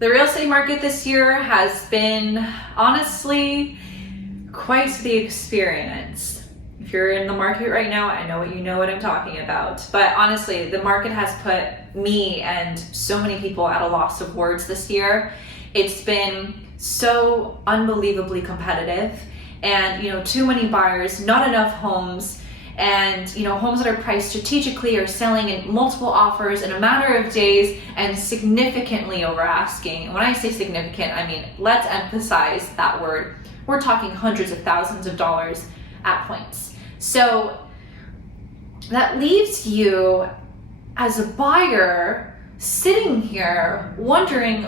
The real estate market this year has been honestly quite the experience. If you're in the market right now, I know you know what I'm talking about. But honestly, the market has put me and so many people at a loss of words this year. It's been so unbelievably competitive, and too many buyers, not enough homes. And homes that are priced strategically are selling in multiple offers in a matter of days and significantly over asking. And when I say significant, I mean, let's emphasize that word. We're talking hundreds of thousands of dollars at points. So that leaves you as a buyer sitting here wondering,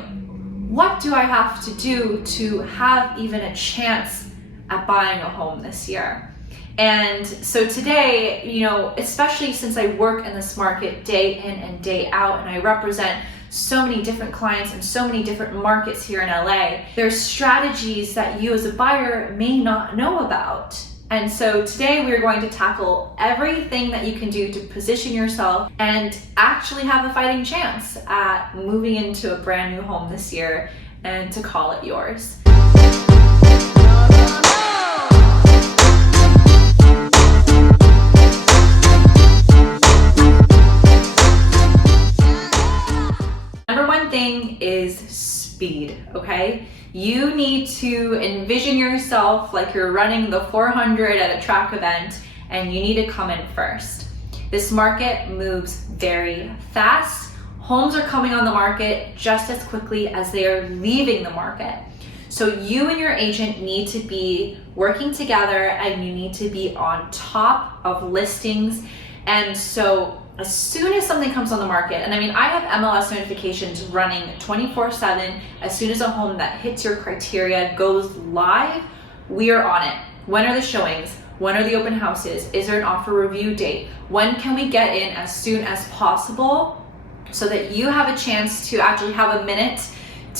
what do I have to do to have even a chance at buying a home this year? And so today, especially since I work in this market day in and day out, and I represent so many different clients and so many different markets here in LA, there's strategies that you as a buyer may not know about. And so today we're going to tackle everything that you can do to position yourself and actually have a fighting chance at moving into a brand new home this year and to call it yours. Number one thing is speed, okay? You need to envision yourself like you're running the 400 at a track event, and you need to come in first. This market moves very fast. Homes are coming on the market just as quickly as they are leaving the market. So you and your agent need to be working together, and you need to be on top of listings. And so as soon as something comes on the market, and I have MLS notifications running 24/7. As soon as a home that hits your criteria goes live, we are on it. When are the showings? When are the open houses? Is there an offer review date? When can we get in as soon as possible so that you have a chance to actually have a minute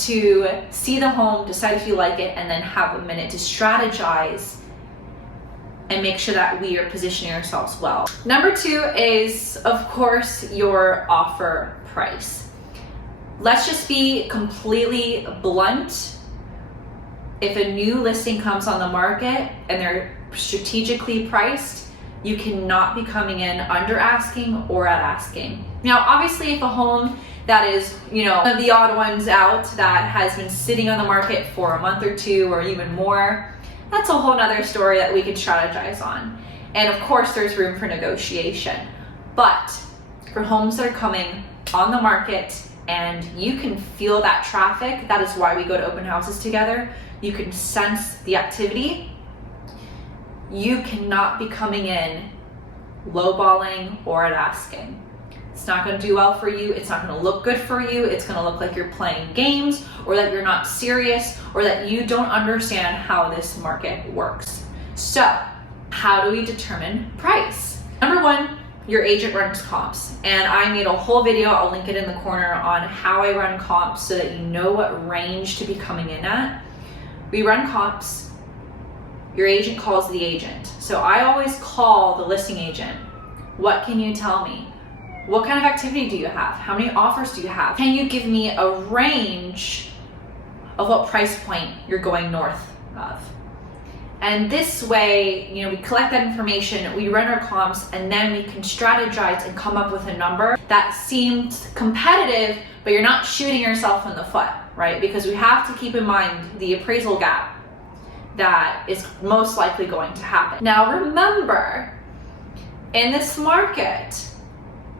to see the home, decide if you like it, and then have a minute to strategize and make sure that we are positioning ourselves well. Number two is, of course, your offer price. Let's just be completely blunt. If a new listing comes on the market and they're strategically priced, you cannot be coming in under asking or at asking. Now, obviously, if a home that is, one of the odd ones out that has been sitting on the market for a month or two or even more, that's a whole nother story that we could strategize on. And of course, there's room for negotiation. But for homes that are coming on the market and you can feel that traffic, that is why we go to open houses together. You can sense the activity. You cannot be coming in lowballing or at asking. It's not going to do well for you. It's not going to look good for you. It's going to look like you're playing games, or that you're not serious, or that you don't understand how this market works. So, how do we determine price? Number one, your agent runs comps. And I made a whole video, I'll link it in the corner, on how I run comps so that you know what range to be coming in at. We run comps. Your agent calls the agent. So I always call the listing agent. What can you tell me? What kind of activity do you have? How many offers do you have? Can you give me a range of what price point you're going north of? And this way, we collect that information, we run our comps, and then we can strategize and come up with a number that seems competitive, but you're not shooting yourself in the foot, right? Because we have to keep in mind the appraisal gap that is most likely going to happen. Now remember, in this market,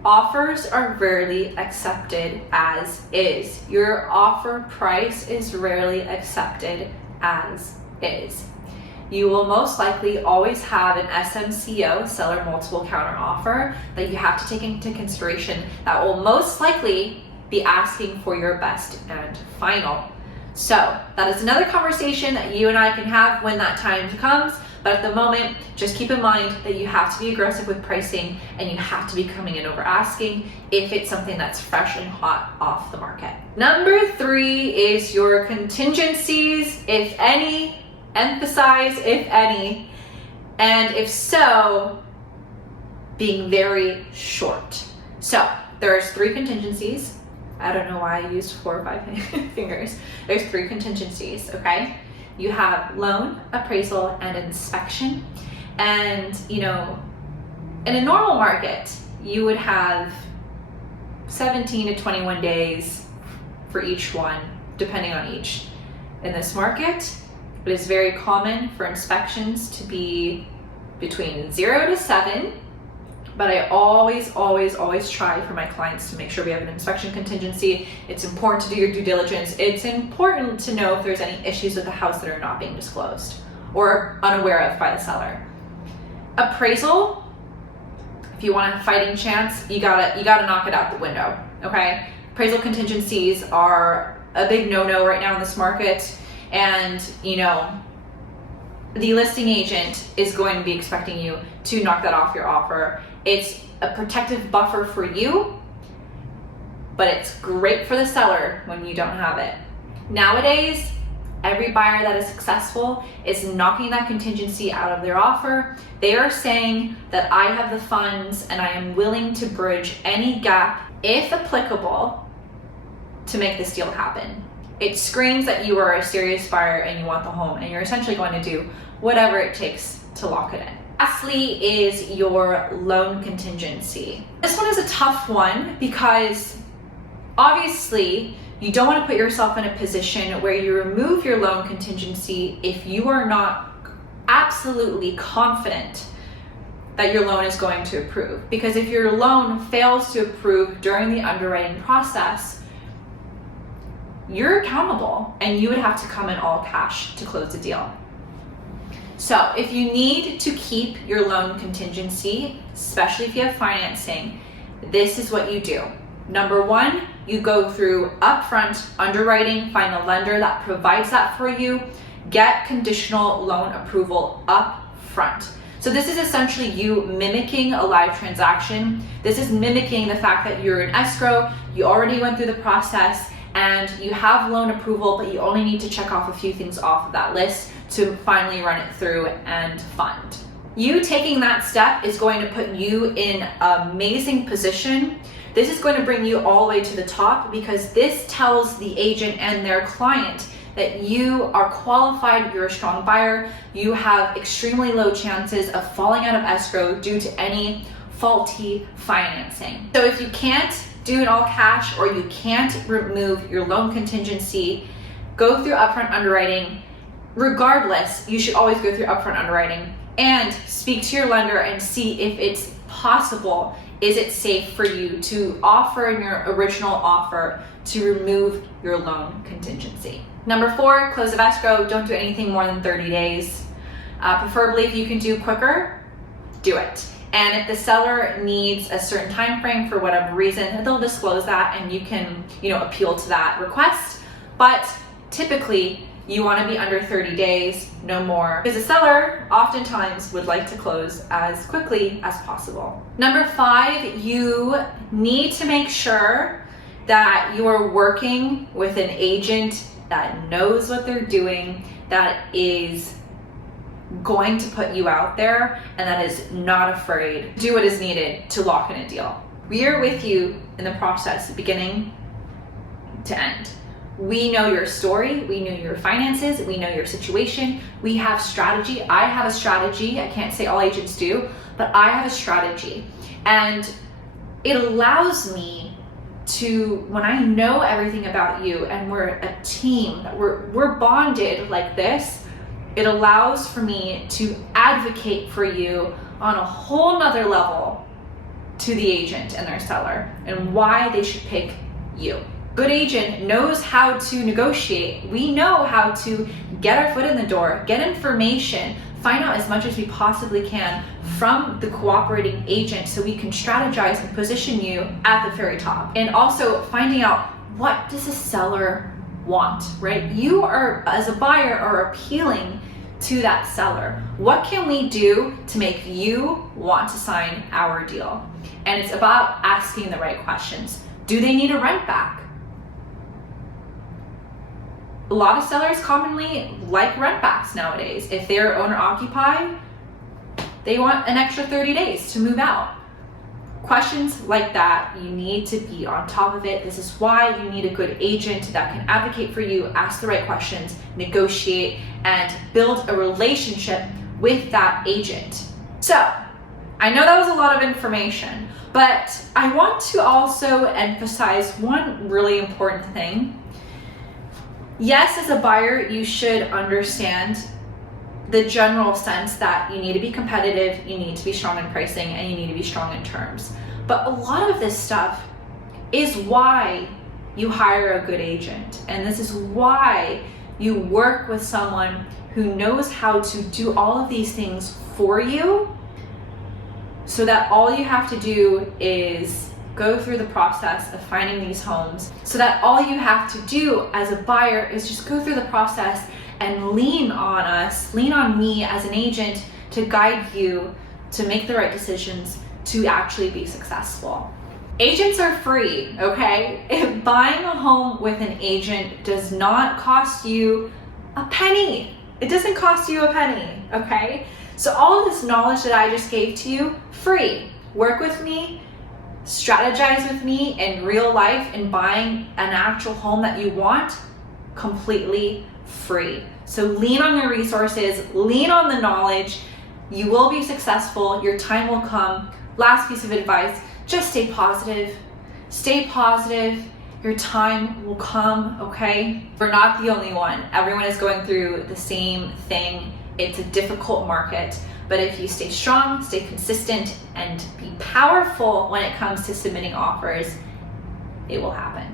offers are rarely accepted as is. Your offer price is rarely accepted as is. You will most likely always have an SMCO, seller multiple counter offer, that you have to take into consideration that will most likely be asking for your best and final. So that is another conversation that you and I can have when that time comes. But at the moment, just keep in mind that you have to be aggressive with pricing, and you have to be coming in over asking if it's something that's fresh and hot off the market. Number three is your contingencies, if any. Emphasize if any. And if so, being very short. So there's three contingencies. I don't know why I used 4 or 5 fingers. There's 3 contingencies, okay? You have loan, appraisal, and inspection. And, you know, in a normal market, you would have 17 to 21 days for each one, depending on each. In this market, it is very common for inspections to be between 0 to 7, but I always try for my clients to make sure we have an inspection contingency. It's important to do your due diligence. It's important to know if there's any issues with the house that are not being disclosed or unaware of by the seller. Appraisal, if you want a fighting chance, you gotta knock it out the window, okay? Appraisal contingencies are a big no-no right now in this market, and you know, the listing agent is going to be expecting you to knock that off your offer. It's a protective buffer for you, but it's great for the seller when you don't have it. Nowadays, every buyer that is successful is knocking that contingency out of their offer. They are saying that I have the funds and I am willing to bridge any gap, if applicable, to make this deal happen. It screams that you are a serious buyer and you want the home, and you're essentially going to do whatever it takes to lock it in. Lastly is your loan contingency. This one is a tough one because obviously you don't want to put yourself in a position where you remove your loan contingency if you are not absolutely confident that your loan is going to approve. Because if your loan fails to approve during the underwriting process, you're accountable and you would have to come in all cash to close the deal. So if you need to keep your loan contingency, especially if you have financing, this is what you do. Number 1, you go through Upfront underwriting, find a lender that provides that for you, get conditional loan approval up front. So this is essentially you mimicking a live transaction. This is mimicking the fact that you're in escrow, you already went through the process, and you have loan approval, but you only need to check off a few things off of that list to finally run it through and fund. You taking that step is going to put you in an amazing position. This is going to bring you all the way to the top because this tells the agent and their client that you are qualified, you're a strong buyer, you have extremely low chances of falling out of escrow due to any faulty financing. So if you can't do it all cash or you can't remove your loan contingency, go through upfront underwriting. Regardless, you should always go through upfront underwriting and speak to your lender and see if it's possible. Is it safe for you to offer in your original offer to remove your loan contingency? Number 4, close of escrow. Don't do anything more than 30 days. Preferably if you can do quicker, do it. And if the seller needs a certain time frame for whatever reason, they'll disclose that and you can, appeal to that request. But typically, you want to be under 30 days, no more, because the seller oftentimes would like to close as quickly as possible. Number 5, you need to make sure that you are working with an agent that knows what they're doing, that is going to put you out there, and that is not afraid. Do what is needed to lock in a deal. We are with you in the process, beginning to end. We know your story, we know your finances, we know your situation, we have strategy. I have a strategy. I can't say all agents do, but I have a strategy. And it allows me to, when I know everything about you and we're a team, that we're bonded like this, it allows for me to advocate for you on a whole nother level to the agent and their seller and why they should pick you. Good agent knows how to negotiate. We know how to get our foot in the door, get information, find out as much as we possibly can from the cooperating agent so we can strategize and position you at the very top. And also finding out, what does a seller want, right? You are, as a buyer, are appealing to that seller. What can we do to make you want to sign our deal? And it's about asking the right questions. Do they need a rent back? A lot of sellers commonly like rent backs nowadays. If they're owner occupied, they want an extra 30 days to move out. questions like that, you need to be on top of it. This is why you need a good agent that can advocate for you, ask the right questions, negotiate, and build a relationship with that agent. So, I know that was a lot of information, but I want to also emphasize one really important thing. Yes, as a buyer, you should understand the general sense that you need to be competitive, you need to be strong in pricing, and you need to be strong in terms. But a lot of this stuff is why you hire a good agent. And this is why you work with someone who knows how to do all of these things for you, so that all you have to do is go through the process of finding these homes, so that all you have to do as a buyer is just go through the process and lean on us, lean on me as an agent to guide you to make the right decisions to actually be successful. Agents are free, okay? If buying a home with an agent does not cost you a penny. It doesn't cost you a penny, okay? So all of this knowledge that I just gave to you, free. Work with me, strategize with me in real life in buying an actual home that you want, completely free. So lean on your resources, lean on the knowledge. You will be successful. Your time will come. Last piece of advice, just stay positive. Stay positive. Your time will come, okay? We're not the only one. Everyone is going through the same thing. It's a difficult market, but if you stay strong, stay consistent, and be powerful when it comes to submitting offers, it will happen.